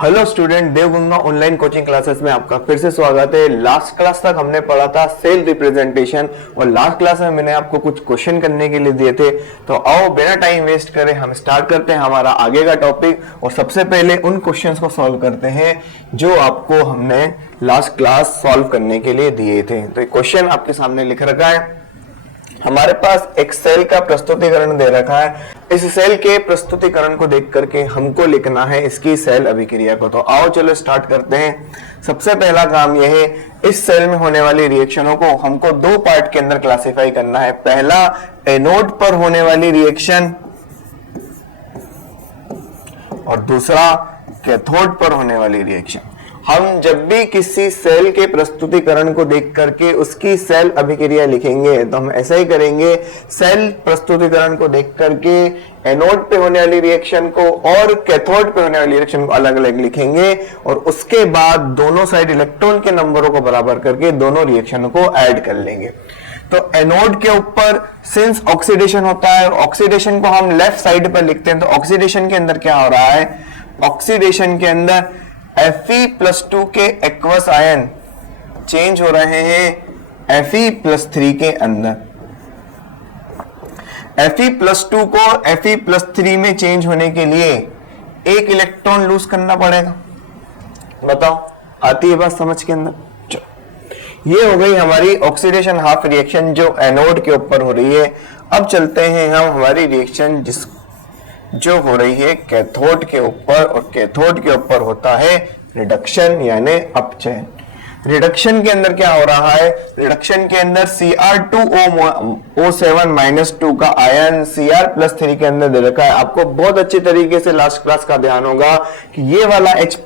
Hello student, Devganga online coaching classes में आपका फिर से स्वागत है। लास्ट क्लास तक हमने पढ़ा था सेल रिप्रेजेंटेशन और लास्ट क्लास में मैंने आपको कुछ क्वेश्चन करने के लिए दिए थे। तो आओ बिना टाइम वेस्ट करे हम स्टार्ट करते हैं हमारा आगे का टॉपिक और सबसे पहले उन क्वेश्चंस को सॉल्व करते हैं जो आपको हमने लास्ट क्लास सॉल्व करने के लिए दिए थे। तो क्वेश्चन आपके सामने लिख रखा है, हमारे पास एक सेल का प्रस्तुतिकरण दे रखा है। इस सेल के प्रस्तुतिकरण को देख करके हमको लिखना है इसकी सेल अभिक्रिया को। तो आओ चलो स्टार्ट करते हैं। सबसे पहला काम यह है, इस सेल में होने वाली रिएक्शनों को हमको दो पार्ट के अंदर क्लासिफाई करना है। पहला एनोड पर होने वाली रिएक्शन और दूसरा कैथोड पर होने वाली रिएक्शन। हम जब भी किसी सेल के प्रस्तुतिकरण को देख करके उसकी सेल अभिक्रिया लिखेंगे तो हम ऐसा ही करेंगे। सेल प्रस्तुतिकरण को देख करके एनोड पे होने वाली रिएक्शन को और कैथोड पे होने वाली रिएक्शन को अलग अलग लिखेंगे और उसके बाद दोनों साइड इलेक्ट्रॉन के नंबरों को बराबर करके दोनों रिएक्शनों को ऐड कर लेंगे। तो एनोड के ऊपर सिंस ऑक्सीडेशन होता है, ऑक्सीडेशन को हम लेफ्ट साइड पर लिखते हैं। तो ऑक्सीडेशन के अंदर क्या हो रहा है, ऑक्सीडेशन के अंदर Fe+2 के एक्वस आयन चेंज हो रहे हैं Fe+3 के अंदर। Fe+2 को Fe+3 में चेंज होने के लिए एक इलेक्ट्रॉन लूज करना पड़ेगा। बताओ आती है बात समझ के अंदर? चलो, ये हो गई हमारी ऑक्सीडेशन हाफ रिएक्शन जो एनोड के ऊपर हो रही है। अब चलते हैं हम हमारी रिएक्शन जो हो रही है कैथोड के ऊपर, और कैथोड के ऊपर होता है रिडक्शन यानी अपचयन। रिडक्शन के अंदर क्या हो रहा है, रिडक्शन के अंदर Cr2O7-2 का आयन Cr+3 के अंदर दे रखा है। आपको बहुत अच्छी तरीके से लास्ट क्लास का ध्यान होगा कि ये वाला H+,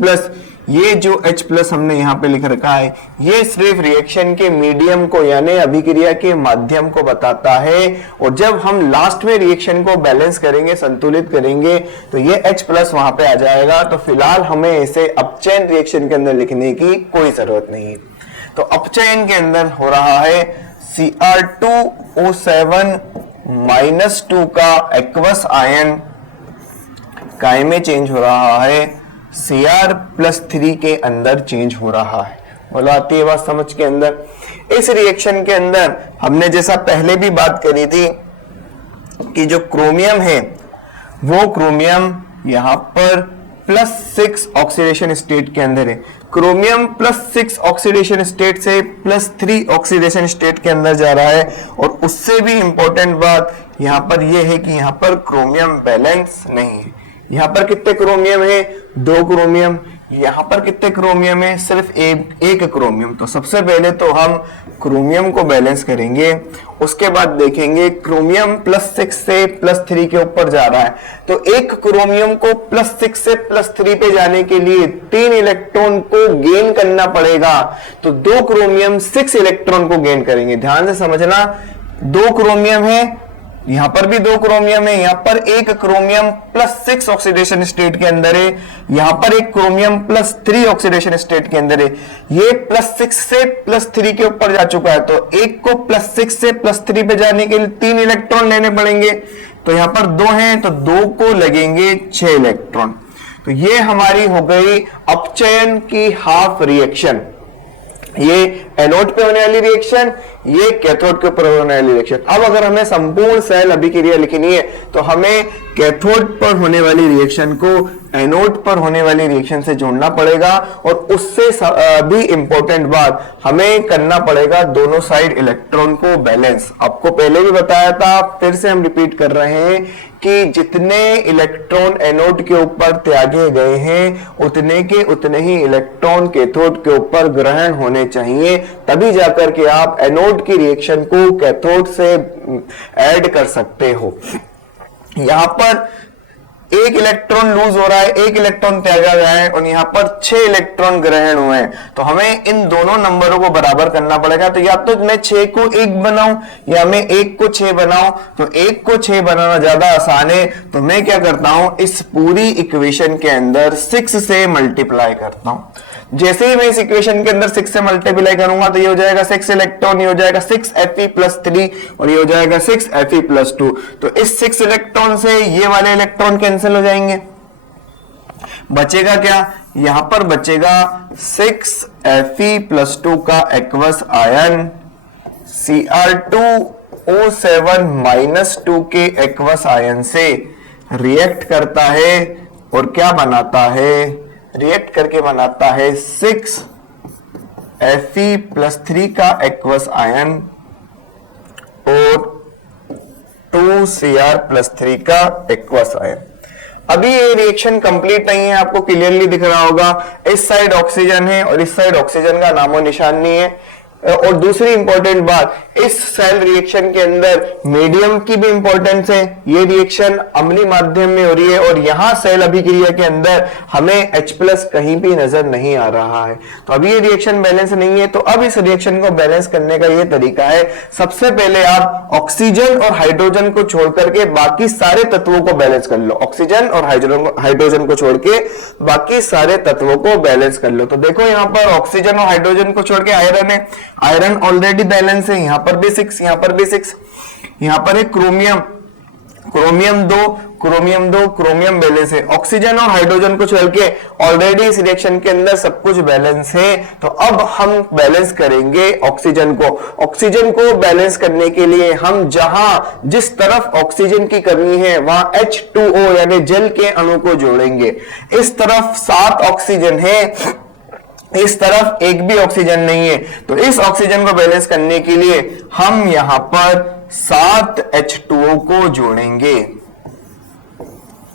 ये जो H+ हमने यहाँ पे लिख रखा है, ये सिर्फ रिएक्शन के मीडियम को यानी अभिक्रिया के माध्यम को बताता है। और जब हम लास्ट में रिएक्शन को बैलेंस करेंगे, संतुलित करेंगे, तो ये H+ वहां पे आ जाएगा। तो फिलहाल हमें इसे अपचयन रिएक्शन के अंदर लिखने की कोई जरूरत नहीं है। तो अपचयन के अंदर हो रहा है Cr2O7-2 का एक्वस आयन काय में चेंज हो रहा है, Cr+3 के अंदर चेंज हो रहा है। बोलो आती है बात समझ के अंदर? इस रिएक्शन के अंदर हमने जैसा पहले भी बात करी थी कि जो क्रोमियम है वो क्रोमियम यहां पर +6 ऑक्सीडेशन स्टेट के अंदर है। क्रोमियम +6 ऑक्सीडेशन स्टेट से +3 ऑक्सीडेशन स्टेट के अंदर जा रहा है। और उससे भी इंपॉर्टेंट बात यहां पर यह है कि यहां पर क्रोमियम बैलेंस नहीं है। यहां पर कितने क्रोमियम है, 2 क्रोमियम। यहां पर कितने क्रोमियम है, सिर्फ एक क्रोमियम। तो सबसे पहले तो हम क्रोमियम को बैलेंस करेंगे, उसके बाद देखेंगे क्रोमियम +6 से +3 के ऊपर जा रहा है। तो एक क्रोमियम को +6 से +3 पे जाने के लिए 3 इलेक्ट्रॉन को गेन करना पड़ेगा। तो 2 क्रोमियम 6 इलेक्ट्रॉन को गेन करेंगे। ध्यान से समझना, 2 क्रोमियम है, यहां पर भी 2 क्रोमियम है, यहां पर एक क्रोमियम +6 ऑक्सीडेशन स्टेट के अंदर है, यहां पर एक क्रोमियम +3 ऑक्सीडेशन स्टेट के अंदर है। ये +6 से +3 के ऊपर जा चुका है। तो एक को +6 से +3 पे जाने के लिए 3 इलेक्ट्रॉन लेने पड़ेंगे। तो यहां पर 2 हैं तो 2 को लगेंगे 6 इलेक्ट्रॉन। तो ये हमारी हो गई अपचयन की हाफ रिएक्शन। ये एनोड पे होने वाली रिएक्शन, ये कैथोड के ऊपर होने वाली रिएक्शन। अब अगर हमें संपूर्ण सेल अभिक्रिया लिखनी है तो हमें कैथोड पर होने वाली रिएक्शन को एनोड पर होने वाली रिएक्शन से जोड़ना पड़ेगा। और उससे भी इंपॉर्टेंट बात, हमें करना पड़ेगा दोनों साइड इलेक्ट्रॉन को बैलेंस। आपको पहले भी बताया था, फिर से हम रिपीट कर रहे हैं कि जितने इलेक्ट्रॉन एनोड के ऊपर त्यागे गए हैं उतने के उतने ही इलेक्ट्रॉन कैथोड के ऊपर ग्रहण होने चाहिए, तभी जाकर के आप एनोड की रिएक्शन को कैथोड से ऐड कर सकते हो। यहां पर एक इलेक्ट्रॉन लूज हो रहा है, एक इलेक्ट्रॉन त्यागा गया है और यहाँ पर 6 इलेक्ट्रॉन ग्रहण हुए हैं। तो हमें इन दोनों नंबरों को बराबर करना पड़ेगा। तो या तो मैं 6 को 1 बनाऊं या मैं 1 को 6 बनाऊं। तो 1 को 6 बनाना ज्यादा आसान है। तो मैं क्या करता हूं, इस पूरी इक्वेशन के अंदर 6 से मल्टीप्लाई करता हूं। जैसे ही मैं इस इक्वेशन के अंदर 6 से मल्टीप्लाई करूंगा तो ये हो जाएगा 6 इलेक्ट्रॉन, ये हो जाएगा 6Fe+3 और ये हो जाएगा 6Fe+2। तो इस 6 इलेक्ट्रॉन से ये वाले इलेक्ट्रॉन कैंसिल हो जाएंगे। बचेगा क्या, यहां पर बचेगा 6Fe+2 का एक्वस आयन Cr2O7-2 के एक्वस आयन से रिएक्ट करता है और क्या बनाता है, रिएक्ट करके बनाता है 6Fe+3 का एक्वस आयन और 2Cr+3 का एक्वस आयन। अभी ये रिएक्शन कंप्लीट नहीं है, आपको क्लियरली दिख रहा होगा। इस साइड ऑक्सीजन है और इस साइड ऑक्सीजन का नामो निशान नहीं है। और दूसरी इंपॉर्टेंट बात, इस सेल रिएक्शन के अंदर मीडियम की भी इंपॉर्टेंस है। ये रिएक्शन अम्लीय माध्यम में हो रही है और यहां सेल अभिक्रिया के अंदर हमें H+ कहीं भी नजर नहीं आ रहा है। तो अभी ये रिएक्शन बैलेंस नहीं है। तो अब इस रिएक्शन को बैलेंस करने का ये तरीका है, सबसे पहले आप ऑक्सीजन और हाइड्रोजन को छोड़ करके बाकी सारे तत्वों को बैलेंस कर लो। ऑक्सीजन और हाइड्रोजन को छोड़ के बाकी सारे तत्वों को बैलेंस कर लो। तो देखो यहाँ पर ऑक्सीजन और हाइड्रोजन को छोड़ के आयरन है, आयरन ऑलरेडी बैलेंस है, यहां पर भी 6, यहां पर भी 6। यहां पर है क्रोमियम, क्रोमियम 2, क्रोमियम बैलेंस है। ऑक्सीजन और हाइड्रोजन को छोड़ के ऑलरेडी इस रिएक्शन के अंदर सब कुछ बैलेंस है। तो अब हम बैलेंस करेंगे ऑक्सीजन को। ऑक्सीजन को बैलेंस करने के लिए हम जहां जिस तरफ ऑक्सीजन की कमी है वहां H2O यानी जल के अणु को जोड़ेंगे। इस तरफ 7 ऑक्सीजन है, इस तरफ एक भी ऑक्सीजन नहीं है। तो इस ऑक्सीजन को बैलेंस करने के लिए हम यहां पर 7 H2O को जोड़ेंगे।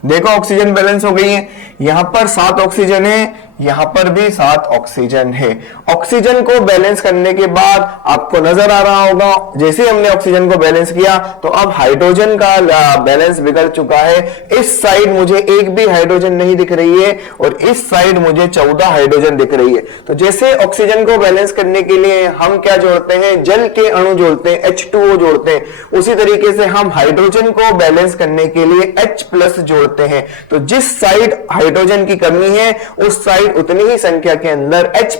देखो ऑक्सीजन बैलेंस हो गई है, यहां पर 7 ऑक्सीजन है, यहां पर भी 7 ऑक्सीजन है। ऑक्सीजन को बैलेंस करने के बाद आपको नजर आ रहा होगा, जैसे हमने ऑक्सीजन को बैलेंस किया तो अब हाइड्रोजन का बैलेंस बिगड़ चुका है। इस साइड मुझे एक भी हाइड्रोजन नहीं दिख रही है और इस साइड मुझे 14 हाइड्रोजन दिख रही है। तो जैसे ऑक्सीजन को बैलेंस करने के लिए हम क्या जोड़ते हैं, जल के अणु जोड़ते हैं, H2O जोड़ते हैं, उसी तरीके से हम हाइड्रोजन को बैलेंस करने के लिए H+ जोड़ते हैं। तो जिस साइड हाइड्रोजन की कमी है उस साइड उतनी ही संख्या के अंदर H+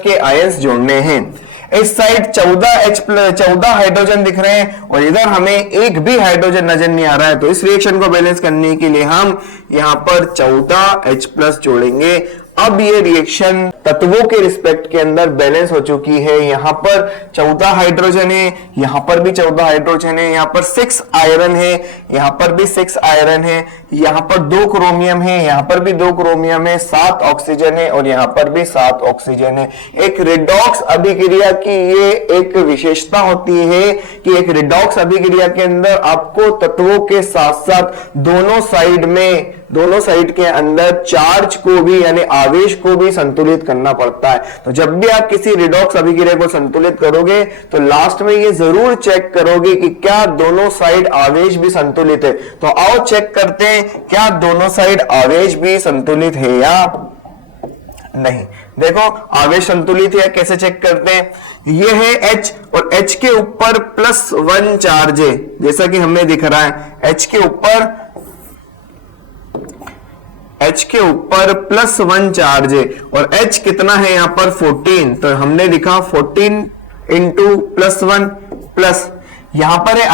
के आयंस जोड़ने हैं। इस साइड 14 हाइड्रोजन दिख रहे हैं और इधर हमें एक भी हाइड्रोजन नजर नहीं आ रहा है। तो इस रिएक्शन को बैलेंस करने के लिए हम यहां पर 14 H+ जोड़ेंगे। अब ये रिएक्शन तत्वों के रिस्पेक्ट के अंदर बैलेंस हो चुकी है। यहां पर 14 हाइड्रोजन है, यहां पर भी 14 हाइड्रोजन है, यहां पर 6 आयरन है, यहां पर भी 6 आयरन है, यहां पर 2 क्रोमियम है, यहां पर भी 2 क्रोमियम है, 7 ऑक्सीजन है और यहां पर भी 7 ऑक्सीजन है। एक रिडॉक्स अभिक्रिया की ये एक विशेषता होती है कि एक रिडॉक्स अभिक्रिया के अंदर आपको तत्वों के साथ साथ दोनों साइड के अंदर चार्ज को भी यानी आवेश को भी संतुलित करना पड़ता है। तो जब भी आप किसी रिडॉक्स अभिक्रिया को संतुलित करोगे तो लास्ट में ये जरूर चेक करोगे कि क्या दोनों साइड आवेश भी संतुलित है। तो आओ चेक करते हैं क्या दोनों साइड आवेश भी संतुलित है या नहीं। देखो आवेश संतुलित है, कैसे चेक करते हैं, ये है H और H के ऊपर +1 चार्ज है, जैसा कि हमें दिख रहा है H के ऊपर +1 चार्ज है और H कितना है यहां पर 14। तो हमने लिखा 14 × +1 प्लस, यहां पर है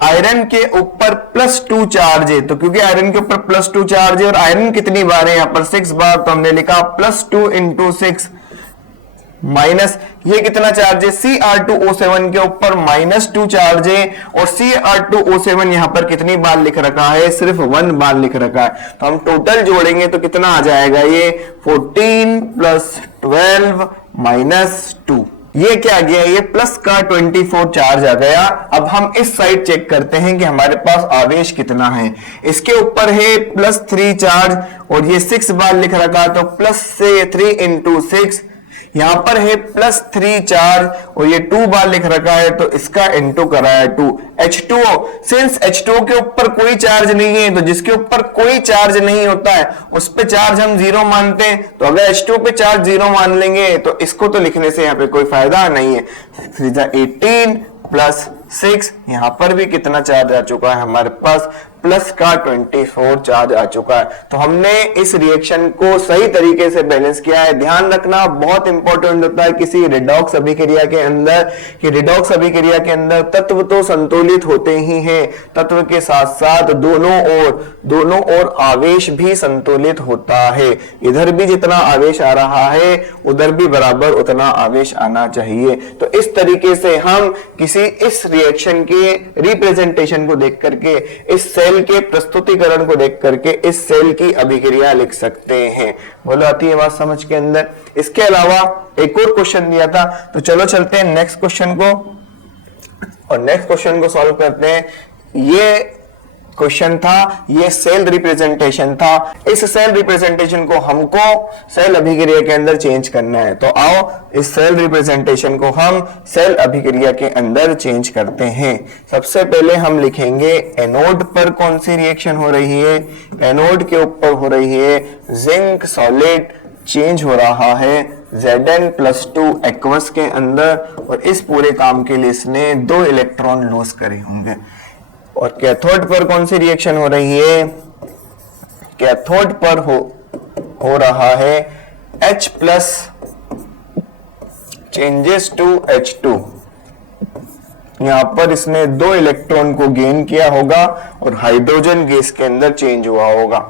आयरन के ऊपर +2 चार्ज है। तो क्योंकि आयरन के ऊपर +2 चार्ज है और आयरन कितनी बार है यहां पर 6 बार, तो हमने लिखा +2 × 6 माइनस ये कितना चार्ज है, Cr2O7 के ऊपर -2 चार्ज है और Cr2O7 यहां पर कितनी बार लिख रखा है, सिर्फ 1 बार लिख रखा है। तो हम टोटल जोड़ेंगे तो कितना आ जाएगा, ये 14 + 12 - 2, ये क्या आ गया, ये प्लस का 24 चार्ज आ गया। अब हम इस साइड चेक करते हैं कि हमारे पास आवेश कितना है। इसके ऊपर है +3 चार्ज और ये 6 बार लिख रखा, तो +3 × 6, यहां पर है +3 चार्ज और ये 2 बार लिख रखा है, तो इसका इंटू करा है 2। H2O, सिंस H2O के ऊपर कोई चार्ज नहीं है, तो जिसके ऊपर कोई चार्ज नहीं होता है उस पे चार्ज हम 0 मानते हैं। तो अगर H2O पे चार्ज 0 मान लेंगे तो इसको तो लिखने से यहाँ पे कोई फायदा नहीं है। 18 + 6, यहां पर भी कितना चार्ज आ चुका है, हमारे पास प्लस का 24 चार्ज आ चुका है। तो हमने इस रिएक्शन को सही तरीके से बैलेंस किया है। ध्यान रखना बहुत इंपॉर्टेंट होता है किसी रिडॉक्स अभिक्रिया के अंदर कि रिडॉक्स अभिक्रिया के अंदर तत्व तो संतुलित संतुलित होते ही हैं, तत्व के साथ साथ दोनों ओर आवेश भी संतुलित होता है। इधर भी जितना आवेश आ रहा है उधर भी बराबर उतना आवेश आना चाहिए। तो इस तरीके से हम इस रिएक्शन के रिप्रेजेंटेशन को देख करके, इस सेल के प्रस्तुतिकरण को देख करके इस सेल की अभिक्रिया लिख सकते हैं। बोलो आती है बात समझ के अंदर? इसके अलावा एक और क्वेश्चन दिया था, तो चलो चलते हैं नेक्स्ट क्वेश्चन को, और नेक्स्ट क्वेश्चन को सॉल्व करते हैं। ये क्वेश्चन था, ये सेल रिप्रेजेंटेशन था। इस सेल रिप्रेजेंटेशन को हमको सेल अभिक्रिया के अंदर चेंज करना है। तो आओ इस सेल रिप्रेजेंटेशन को हम सेल अभिक्रिया के अंदर चेंज करते हैं। सबसे पहले हम लिखेंगे एनोड पर कौन सी रिएक्शन हो रही है। एनोड के ऊपर हो रही है जिंक सॉलिड, चेंज हो रहा है Zn+2 एक्वस के अंदर, और इस पूरे काम के लिए इसने 2 इलेक्ट्रॉन लॉस करे होंगे। और कैथोड पर कौन सी रिएक्शन हो रही है? कैथोड पर हो रहा है H+ चेंजेस टू H2। यहां पर इसने 2 इलेक्ट्रॉन को गेन किया होगा और हाइड्रोजन गैस के अंदर चेंज हुआ होगा।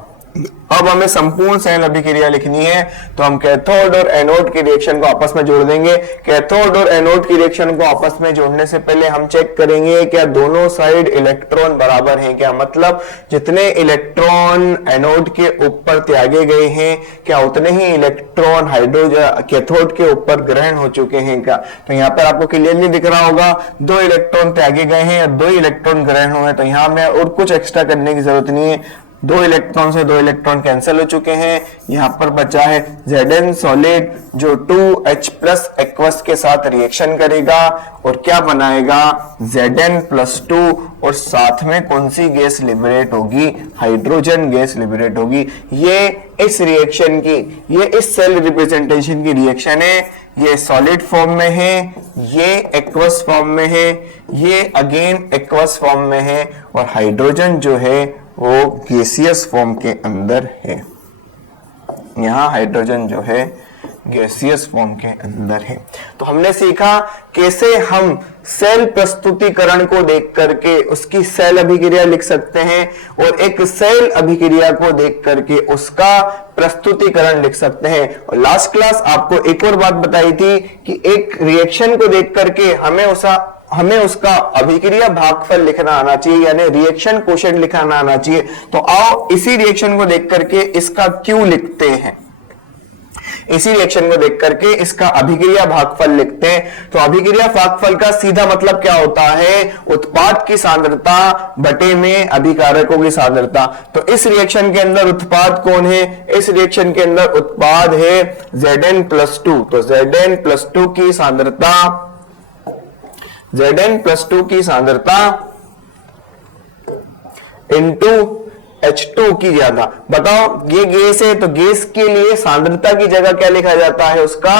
अब हमें संपूर्ण सेल अभिक्रिया लिखनी है, तो हम कैथोड और एनोड की रिएक्शन को आपस में जोड़ देंगे। कैथोड और एनोड की रिएक्शन को आपस में जोड़ने से पहले हम चेक करेंगे क्या दोनों साइड इलेक्ट्रॉन बराबर हैं क्या, मतलब जितने इलेक्ट्रॉन एनोड के ऊपर त्यागे गए हैं क्या उतने ही इलेक्ट्रॉन हाइड्रोजन कैथोड के ऊपर ग्रहण हो चुके हैं क्या। तो यहाँ पर आपको क्लियरली दिख रहा होगा 2 इलेक्ट्रॉन त्यागे गए हैं और 2 इलेक्ट्रॉन ग्रहण हुए। तो यहाँ में और कुछ एक्स्ट्रा करने की जरूरत नहीं है, 2 इलेक्ट्रॉन से 2 इलेक्ट्रॉन कैंसिल हो चुके हैं। यहाँ पर बचा है Zn सॉलिड जो 2H+ एक्वस के साथ रिएक्शन करेगा और क्या बनाएगा Zn+2, और साथ में कौन सी गैस लिबरेट होगी? हाइड्रोजन गैस लिबरेट होगी। ये इस रिएक्शन की, ये इस सेल रिप्रेजेंटेशन की रिएक्शन है। ये सॉलिड फॉर्म में है, ये एक्वस फॉर्म में है, ये अगेन एक्वस फॉर्म में है, और हाइड्रोजन जो है वो गैसियस फॉर्म के अंदर है। यहां हाइड्रोजन जो है गैसियस फॉर्म के अंदर है। तो हमने सीखा कैसे हम सेल प्रस्तुतिकरण को देख करके उसकी सेल अभिक्रिया लिख सकते हैं, और एक सेल अभिक्रिया को देख करके उसका प्रस्तुतिकरण लिख सकते हैं। और लास्ट क्लास आपको एक और बात बताई थी कि एक रिएक्शन को देख करके हमें उसका अभिक्रिया भागफल लिखना आना चाहिए, यानी रिएक्शन कोशेंट लिखना आना चाहिए। तो आओ इसी रिएक्शन को देख करके इसका क्यू लिखते हैं, इसी रिएक्शन को देख करके इसका अभिक्रिया भागफल लिखते हैं। तो अभिक्रिया भागफल का सीधा मतलब क्या होता है? उत्पाद की सांद्रता बटे में अभिकारकों की सांद्रता। तो इस रिएक्शन के अंदर उत्पाद कौन है? इस रिएक्शन के अंदर उत्पाद है Zn+2। तो Zn+2 की सांद्रता, Zn+2 की सांद्रता इनटू H2 की ज्यादा। बताओ ये गैस है, तो गैस के लिए सांद्रता की जगह क्या लिखा जाता है? उसका,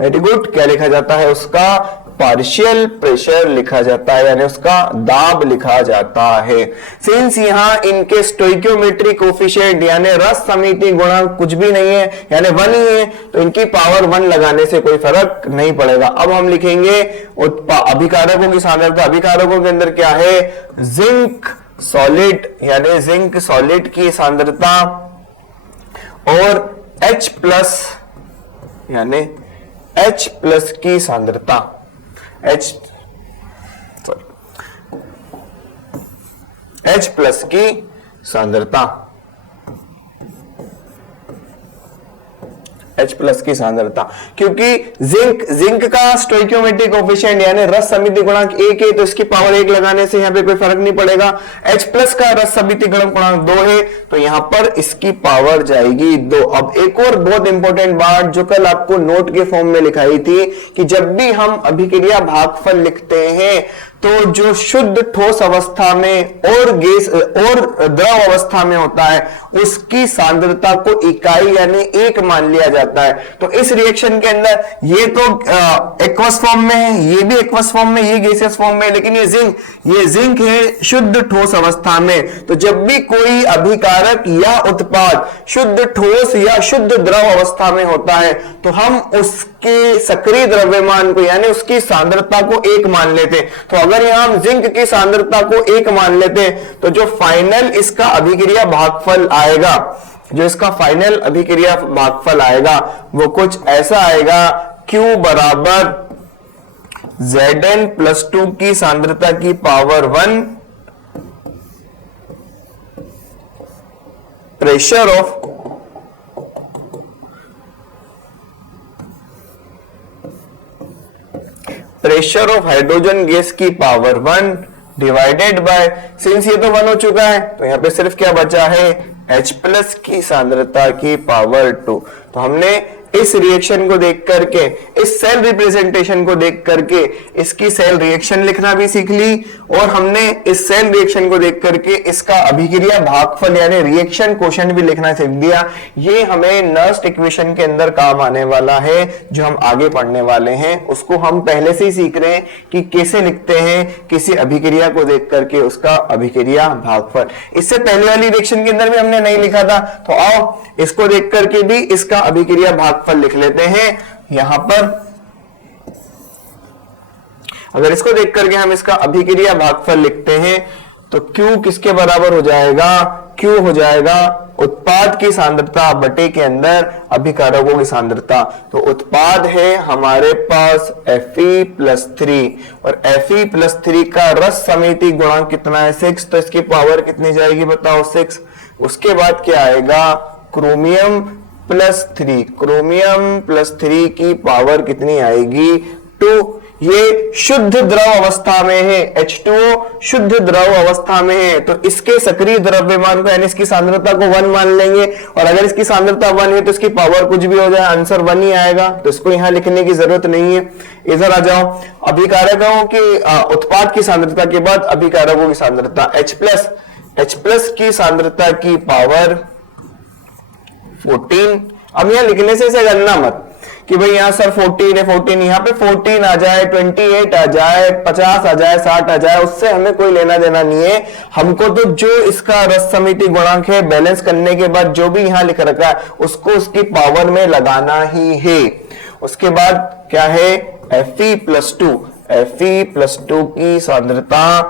वेरी गुड, क्या लिखा जाता है? उसका पार्शियल प्रेशर लिखा जाता है, यानी उसका दाब लिखा जाता है। सिंस यहां इनके स्टोइकियोमेट्रिक कोफिशिएंट यानी रस समिति गुणांक कुछ भी नहीं है, यानी 1 ही है, तो इनकी पावर 1 लगाने से कोई फर्क नहीं पड़ेगा। अब हम लिखेंगे अभिकारकों की सांद्रता। अभिकारकों के अंदर क्या है? जिंक सॉलिड, यानी जिंक सॉलिड की सांद्रता, और H+ यानी H+ की सांद्रता, H+ की सांद्रता, H+ की सांद्रता, क्योंकि जिंक का स्टोइकियोमेट्रिक कोफिशिएंट यानी रस समिति गुणांक 1 है, तो इसकी पावर 1 लगाने से यहां पे कोई फर्क नहीं पड़ेगा। H+ का रस समिति गुणांक 2 है, तो यहां पर इसकी पावर जाएगी 2। अब एक और बहुत इंपॉर्टेंट बात जो कल आपको नोट के फॉर्म में लिखाई थी कि जब भी हम अभिक्रिया भागफल लिखते हैं तो जो शुद्ध ठोस अवस्था में और गैस और द्रव अवस्था में होता है उसकी सांद्रता को इकाई यानी 1 मान लिया जाता है। तो इस रिएक्शन के अंदर ये तो एक्वस फॉर्म में है, ये भी एक्वस फॉर्म में, ये गैसियस फॉर्म में, लेकिन ये जिंक है शुद्ध ठोस अवस्था में। तो जब भी कोई अभिकारक या उत्पाद शुद्ध ठोस या शुद्ध द्रव अवस्था में होता है तो हम उसके सक्रिय द्रव्यमान को यानी उसकी सांद्रता को 1 मान लेते। तो अगर यहां हम जिंक की सांद्रता को 1 मान लेते हैं तो जो फाइनल इसका अभिक्रिया भागफल आएगा, जो इसका फाइनल अभिक्रिया भागफल आएगा वो कुछ ऐसा आएगा, Q बराबर Zn+2 की सांद्रता की power 1 pressure of hydrogen gas की पावर 1 डिवाइडेड बाय, सिंस ये तो 1 हो चुका है तो यहां पे सिर्फ क्या बचा है, H+ की सांद्रता की पावर 2। तो हमने इस रिएक्शन को देख करके, इस सेल रिप्रेजेंटेशन को देख करके इसकी सेल रिएक्शन लिखना भी सीख ली, और हमने इस सेल रिएक्शन को देख करके इसका अभिक्रिया भागफल यानी रिएक्शन कोशेंट भी लिखना सीख दिया। ये हमें नर्स्ट इक्वेशन के अंदर काम आने वाला है, जो हम आगे पढ़ने वाले हैं उसको हम पहले से ही सीख रहे हैं कि कैसे लिखते हैं किसी अभिक्रिया को देख करके उसका अभिक्रिया भागफल। इससे पहले वाली रिएक्शन के अंदर भी हमने नहीं लिखा था, तो आओ इसको देख करके भी इसका अभिक्रिया भागफल लिख लेते हैं। यहां पर अगर इसको देख करके हम इसका अभिक्रिया भागफल लिखते हैं तो Q किसके बराबर हो जाएगा, Q हो जाएगा उत्पाद की सांद्रता बटे के अंदर अभिकारकों की सांद्रता। तो उत्पाद है हमारे पास Fe+3 और Fe+3 का रस समिति गुणांक कितना है, 6, तो इसकी पावर कितनी जाएगी बताओ, 6। उसके बाद क्या आएगा, क्रोमियम+3, क्रोमियम+3 की पावर कितनी आएगी, 2। ये शुद्ध द्रव अवस्था में है, H2O शुद्ध द्रव अवस्था में है, तो इसके सक्रिय द्रव्यमान को यानी इसकी सांद्रता को 1 मान लेंगे, और अगर इसकी सांद्रता 1 है तो इसकी पावर कुछ भी हो जाए, आंसर 1 ही आएगा, तो इसको यहां लिखने की जरूरत नहीं है। इधर आ जाओ, अभिकारकों की उत्पाद की सांद्रता के बाद अभिकारकों की सांद्रता H+ की सांद्रता की पावर 14। अब यहां लिखने से इसे करना मत कि भाई यहां सर 14 है, 14 यहां पे 14 आ जाए, 28 आ जाए, 50 आ जाए, 60 आ जाए, उससे हमें कोई लेना देना नहीं है। हमको तो जो इसका रस समिति गुणांक है बैलेंस करने के बाद जो भी यहां लिख रखा है उसको उसकी पावर में लगाना ही है। उसके बाद क्या है, Fe+2, Fe+2 की सांद्रता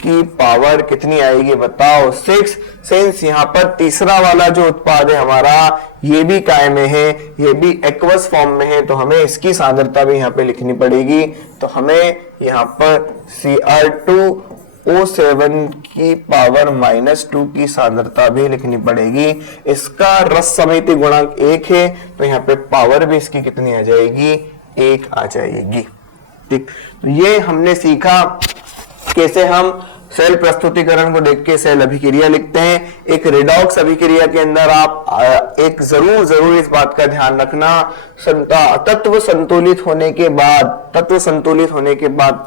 की पावर कितनी आएगी बताओ, 6। सिंस यहां पर तीसरा वाला जो उत्पाद है हमारा ये भी काय में है, ये भी एक्वस फॉर्म में है, तो हमें इसकी सांद्रता भी यहां पे लिखनी पड़ेगी। तो हमें यहां पर Cr2O7 की पावर -2 की सांद्रता भी लिखनी पड़ेगी। इसका रस समिति गुणांक 1 है, तो यहां पे पावर भी इसकी कितनी आ जाएगी, 1 आ जाएगी। ठीक, तो ये हमने सीखा कैसे हम सेल प्रस्तुतिकरण को देख के सेल अभिक्रिया लिखते हैं। एक रिडॉक्स अभिक्रिया के अंदर आप एक जरूर इस बात का ध्यान रखना, तत्व संतुलित होने के बाद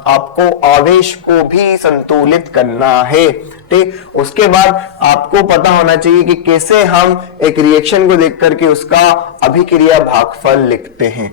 आपको आवेश को भी संतुलित करना है। ठीक, उसके बाद आपको पता होना चाहिए कि कैसे हम एक रिएक्शन को देख करके उसका अभिक्रिया भागफल लिखते हैं।